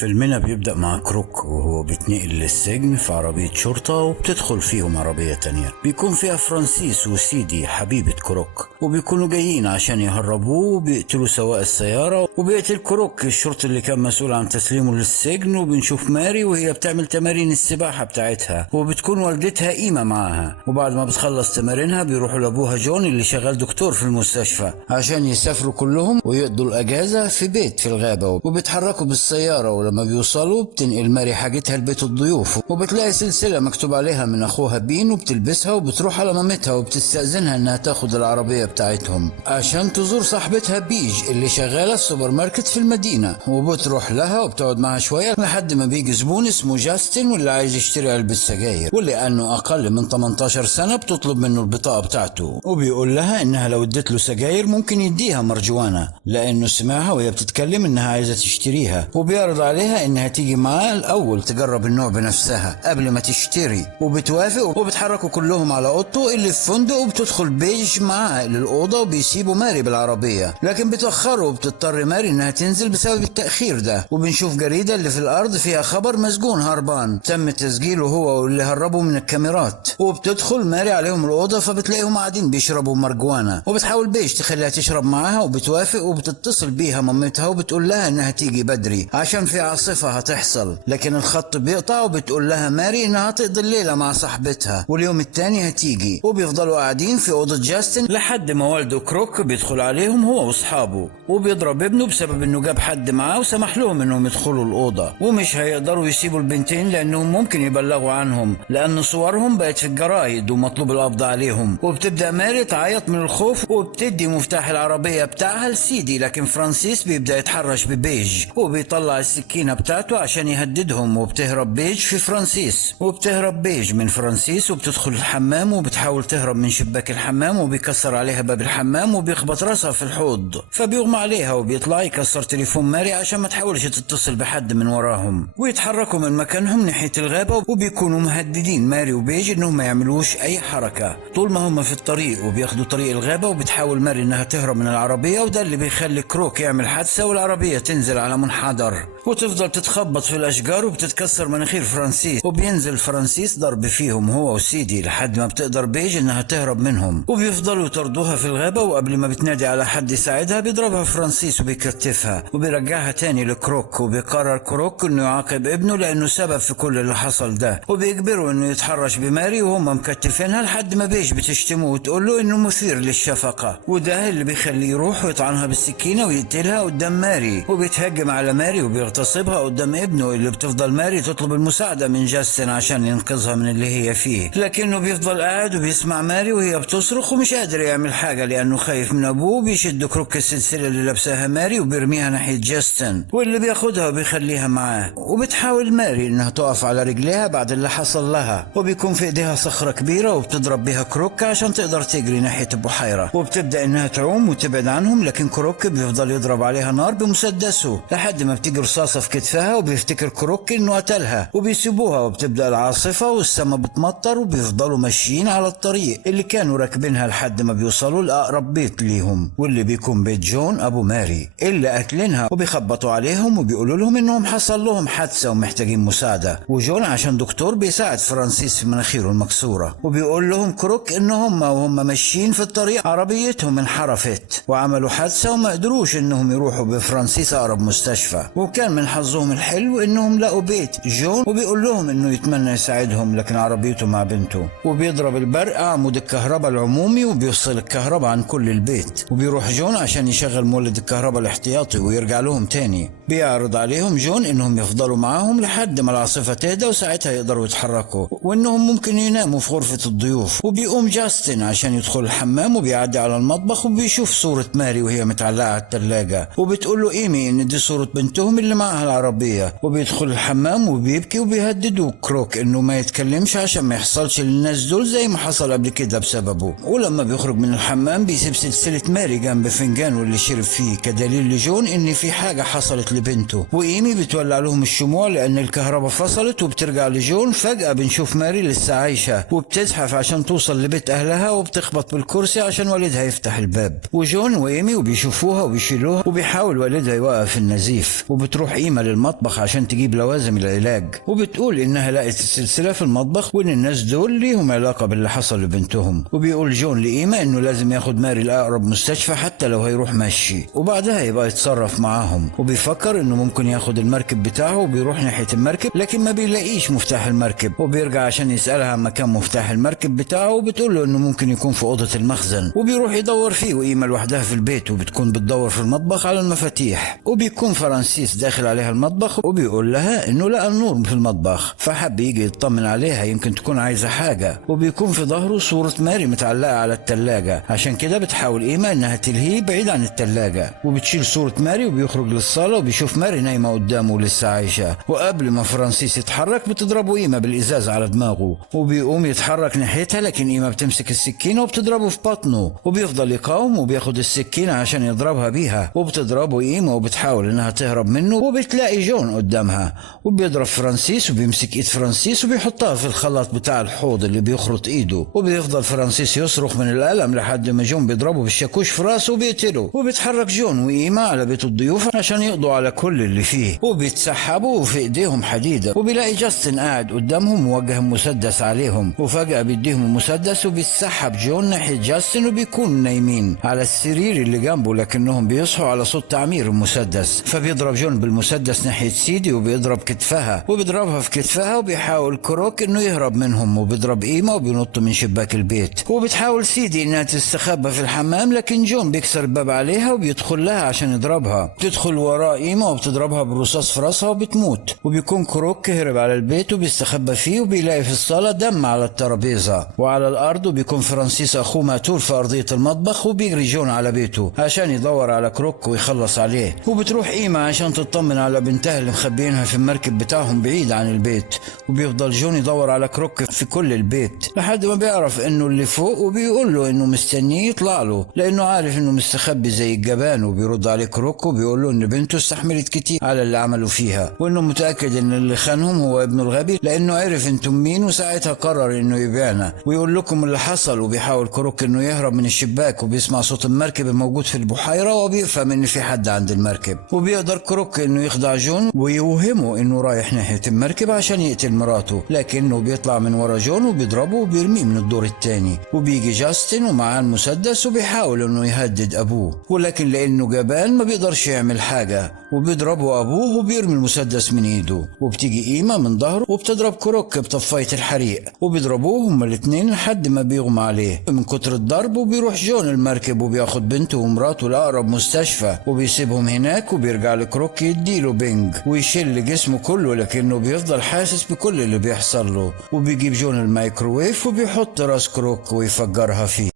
فيلمنا بيبدأ مع كروك وهو بيتنقل للسجن في عربية شرطة، وبتدخل فيهم عربية تانية بيكون فيها فرانسيس وسيدي حبيبة كروك، وبيكونوا جايين عشان يهربوه وبيقتلوا سواق السيارة. وبيقتل كروك الشرطي اللي كان مسؤول عن تسليمه للسجن. وبنشوف ماري وهي بتعمل تمارين السباحة بتاعتها، وبتكون والدتها قيمة معاها. وبعد ما بتخلص تمارينها بيروحوا لأبوها جون اللي شغال دكتور في المستشفى عشان يسافروا كلهم ويقضوا الأجازة في بيت في الغابة. وبيتحركوا بالسيارة، ولما بيوصلوا بتنقل ماري حاجتها لبيت الضيوف، وبتلاقي سلسلة مكتوب عليها من أخوها بين، وبتلبسها وبتروح على مامتها وبتستأذنها إنها تاخد العربية بتاعتهم عشان تزور صاحبتها بيج اللي شغالة في سوبر ماركت في المدينة. وبتروح لها وبتقعد معها شوية لحد ما بيجي زبون اسمه جاستن، واللي عايز يشتري علبة سجاير، واللي أنه أقل من 18 سنة بتطلب منه البطاقة بتاعته. وبيقول لها إنها لو ادت له سجاير ممكن يديها مرجوانا، لأنه سمعها وهي بتتكلم إنها عايزة تشتريها. وبيعرض عليها إنها تيجي معاه الأول تجرب النوع بنفسها قبل ما تشتري، وبتوافق. وبتحركوا كلهم على أوضته اللي في فندق، وبتدخل بيج معاه للأوضة، وبيسيبوا ماري بالعربية. لكن بتأخروا وبتضطر ماري إنها تنزل بسبب التأخير ده. وبنشوف جريدة اللي في الأرض فيها خبر مسجون هربان تم تسجيله هو واللي هربوا من الكاميرات. وبتدخل ماري عليهم الأوضة، فبتلاقيهم قاعدين بيشربوا مرجوانا. وبتحاول بيج تخليها تشرب معاها، وبتوافق. وبتتصل بيها مامتها وبتقول لها إنها تيجي بدري عشان في عاصفة هتحصل. لكن الخط بيقطع، وبتقول لها ماري إنها هتقضي الليلة مع صاحبتها واليوم التاني هتيجي. وبيفضلوا قاعدين في أوضة جاستن لحد ما والده كروك بيدخل عليهم هو واصحابه، وبيضرب ابنه بسبب إنه جاب حد معاه وسمح لهم إنهم يدخلوا الأوضة. ومش هيقدروا يسيبوا البنتين لأنهم ممكن يبلغوا عنهم، لأن صورهم بقت في الجرايد ومطلوب القبض عليهم. وبتبدأ ماري تعيط من الخوف، وبتدي مفتاح العربية بتاعها لسيدي. لكن فرانسيس بيبدأ يتحرش ببيج، وبيطلع السكينة بتاعته عشان يهددهم. وبتهرب بيج في فرانسيس، وبتهرب بيج من فرانسيس، وبتدخل الحمام وبتحاول تهرب من شباك الحمام، وبيكسر عليها باب الحمام وبيخبط راسها في الحوض، فبيغمى عليها. وبيطلع يكسر تليفون ماري عشان ما تحاولش تتصل بحد من وراهم. ويتحركوا من مكانهم ناحية الغابة، وبيكونوا مهددين ماري وبيج انهم ما يعملوش اي حركة طول ما هم في الطريق. وبياخدوا طريق الغابة، وبتحاول ماري انها تهرب من العربية، وده اللي بيخلي كروك يعمل حادثة والعربية تنزل على منحدر، وتفضل تتخبط في الاشجار، وبتتكسر مناخير فرانسيس. وبينزل فرانسيس ضرب فيهم هو وسيدي لحد ما بتقدر بيج انها تهرب منهم. وبيفضلوا يطردوها في الغابة، وقبل ما بتنادي على حد يساعدها بيضربها فرانسيس وبيكتفها، وبيرجعها تاني لكروك. وبيقرر كروك انه يعاقب ابنه لانه سبب في كل اللي حصل ده، وبيجبره انه يتحرش بماري وهم مكتفينها لحد ما بيج بتشتمه وتقول له انه مثير للشفقة. وده اللي بيخليه يروح ويطعنها بالسكينة ويقتلها قدام ماري. وبيتهجم على ماري وبيغتصبها قدام ابنه، اللي بتفضل ماري تطلب المساعدة من جاستن عشان ينقذها من اللي هي فيه. لكنه بيفضل قاعد وبيسمع ماري وهي بتصرخ، ومش قادر يعمل حاجة لأنه خايف من أبوه. بيشد كروك السلسلة اللي لابساها ماري وبيرميها ناحية جاستن، واللي بياخدها وبيخليها معاه. وبتحاول ماري إنها تقف على رجليها بعد اللي حصل لها، وبيكون في إيديها صخرة كبيرة وبتضرب بيها كروك عشان تقدر تجري ناحية البحيرة. وبتبدأ إنها تعوم وتبعد عنهم، لكن كروك بيفضل يضرب عليها نار بمسدسه لحد ما بتيجي رصاصة في كتفها. وبيفتكر كروك إنه قتلها، وبيسيبوها. وبتبدأ العاصفة والسما بتمطر، وبيفضلوا ماشيين على الطريق اللي كانوا راكبينها لحد ما بيوصلوا لأقرب بيت ليهم، واللي بيكون بيت جون أبو ماري اللي قتلينها. وبيخبطوا عليهم وبيقولوا لهم إنهم حصل لهم حادثة ومحتاجين مساعدة. وجون عشان دكتور بيساعد فرانسيس في مناخيره المكسورة. وبيقول لهم كروك إنهم وهم ماشيين في الطريق عربيتهم انحرفت وعملوا حادثة وما قدروش إنهم يروحوا بفرانسيس أقرب مستشفى. وكان من حظهم الحلو إنهم لقوا بيت جون، وبيقول لهم إنه يتمنى يساعدهم لكن عربيته مع بنته. وبيضرب البرق عمود الكهرباء العمومي وبيفصل الكهرباء عن كل البيت. وبيروح جون عشان يشغل مولد الكهرباء الاحتياطي ويرجع لهم تاني. بيعرض عليهم جون إنهم يفضلوا معاهم لحد ما العاصفة تهدى، وساعتها يقدروا يتحركوا، وإنهم ممكن يناموا في غرفة الضيوف. وبيقوم جاستن عشان يدخل الحمام، وبيعدي على المطبخ وبيشوف صورة ماري وهي متعلقة على التلاجة، وبتقول له إيمي إن دي صورة بنتهم اللي معها العربية. وبيدخل الحمام وبيبكي، وبيهددوا كروك إنه ما يتكلمش عشان ما يحصلش للناس دول زي ما حصل قبل كده بسببه. ولما بيخرج من الحمام بيسيب سلسلة ماري جنب فنجانه اللي شرب فيه كدليل لجون إن في حاجة حصلت لبنته. وإيمي بتولع لهم الشموع لأن الكهرباء فصلت، وبترجع لجون. فجأة بنشوف ماري لسه عايشة وبتزحف عشان توصل لبيت أهلها، وبتخبط بالكرسي عشان والدها يفتح الباب. وجون وإيمي وبيشوفوها وبيشيلوها، وبيحاول والدها يوقف النزيف. وبتروح إيما للمطبخ عشان تجيب لوازم العلاج، وبتقول إنها لقت السلسلة في المطبخ وإن الناس دول ليهم علاقة باللي حصل لبنتهم. وبيقول جون لإيما إنه لازم ياخد ماري لأقرب مستشفى حتى لو هيروح مشي، وبعدها يبقى يتصرف معاهم. وبيفكر إنه ممكن ياخد المركب بتاعه وبيروح ناحية المركب، لكن ما بيلاقيش مفتاح المركب، وبيرجع عشان يسألها عن مكان مفتاح المركب بتاعه، وبتقول له إنه ممكن يكون في أوضة المخزن. وبيروح يدور فيه وإيما لوحدها في البيت، وبتكون بتدور في المطبخ على المفاتيح. وبيكون فرانسيس داخل عليها المطبخ وبيقول لها إنه لقى النور في المطبخ، فحب يجي يطمن عليها يمكن تكون عايزة حاجة. وبيكون في ظهره صورة ماري متعلقة على التلاجة، عشان كده بتحاول إيما إنها تلهيه بعيد عن التلاجة. وبتشيل صورة ماري وبيخرج للصالة وبيشوف ماري نايمة قدامه لسه عايشة. وقبل ما فرانسيس يتحرك بتضربه إيما بالإزاز على دماغه، وبيقوم يتحرك ناحيتها، لكن إيما بتمسك السكينة وبتضربه في بطنه، وبيفضل يقاوم وبياخد السكينة عشان يضربها بيها. وبتضربه إيما وبتحاول إنها تهرب منه، وبتلاقي جون قدامها وبيضرب فرانسيس، وبيمسك إيد فرانسيس وبيحطها في الخلاط بتاع الحوض اللي بيخرط إيده. وبيفضل فرانسيس يصرخ من الألم لحد ما جون بيضربه بالشاكوش في راسه وبيقتله. وبيتحرك جون وإيما على بيت الضيوف عشان يقضوا على كل اللي فيه، وبيتسحبوا وفي إيديهم حديدة. وبيلاقي جاستن قاعد قدامهم موجه مسدس عليهم، وفجأة بيديهم المسدس وبيتسحب جون ناحية جاستن، وبيكونوا نايمين على السرير اللي جنبه، لكنهم بيصحوا على صوت تعمير المسدس. فبيضرب جون بالمسدس ناحية سيدي وبيضرب كتفها، وبيضربها في كتفها، وبيحاول كروك انه يهرب منهم، وبيضرب إيما وبينط من شباك البيت. وبتحاول سيدي انها تستخبى في الحمام، لكن جون بيكسر الباب عليها وبيدخل لها عشان يضربها. بتدخل وراء إيما وبتضربها بالرصاص في راسها وبتموت. وبيكون كروك هرب على البيت وبيستخبى فيه، وبيلاقي في الصالة دم على الترابيزة وعلى الأرض. وبيكون فرانسيس أخوه مقتول في أرضية المطبخ، وبيجري جون على بيته عشان يدور على كروك ويخلص عليه. وبتروح إيما عشان تطمن على بنتها اللي مخبينها في المركب بتاعهم بعيد عن البيت. وبيفضل جون يدور على كروك في كل البيت لحد ما بيعرف إنه اللي فوق، وبيقول له إنه مستنيه يطلع له لأنه عارف إنه مستخبي زي الجبان. وبيرد عليه كروك وبيقول له إن بنته استحملت كتير على اللي عملوا فيها، وإنه متأكد إن اللي خانهم هو ابنه الغبي لأنه عرف إنتم مين، وساعتها قرر إنه يبيعنا ويقول لكم اللي حصل. وبيحاول كروك إنه يهرب من الشباك، وبيسمع صوت المركب الموجود في البحيرة، وبيفهم إن في حد عند المركب. وبيقدر كروك إنه يخدع جون ويوهمه إنه رايح ناحية المركب عشان يقتل مراته، لكنه بيطلع من ورا جون وبيضربه وبيرميه من الدور الثاني. وبيجي جاستن ومعاه المسدس وبيحاول إنه يهدد أبوه، ولكن لأنه جبان ما بيقدرش يعمل حاجة، وبيضربه أبوه وبيرمي المسدس من إيده. وبتيجي إيما من ظهره وبتضرب كروك بطفاية الحريق، وبيضربوه هما الاتنين لحد ما بيغمى عليه من كتر الضرب. وبيروح جون المركب وبياخد بنته ومراته لأقرب مستشفى، وبيسيبهم هناك، وبيرجع لكروك يديله بنج ويشيل جسمه كله، لكنه بيفضل حاسس بكل اللي بيحصل له. وبيجيب جون الميكروويف وبيحط راس كروك ويفجرها فيه.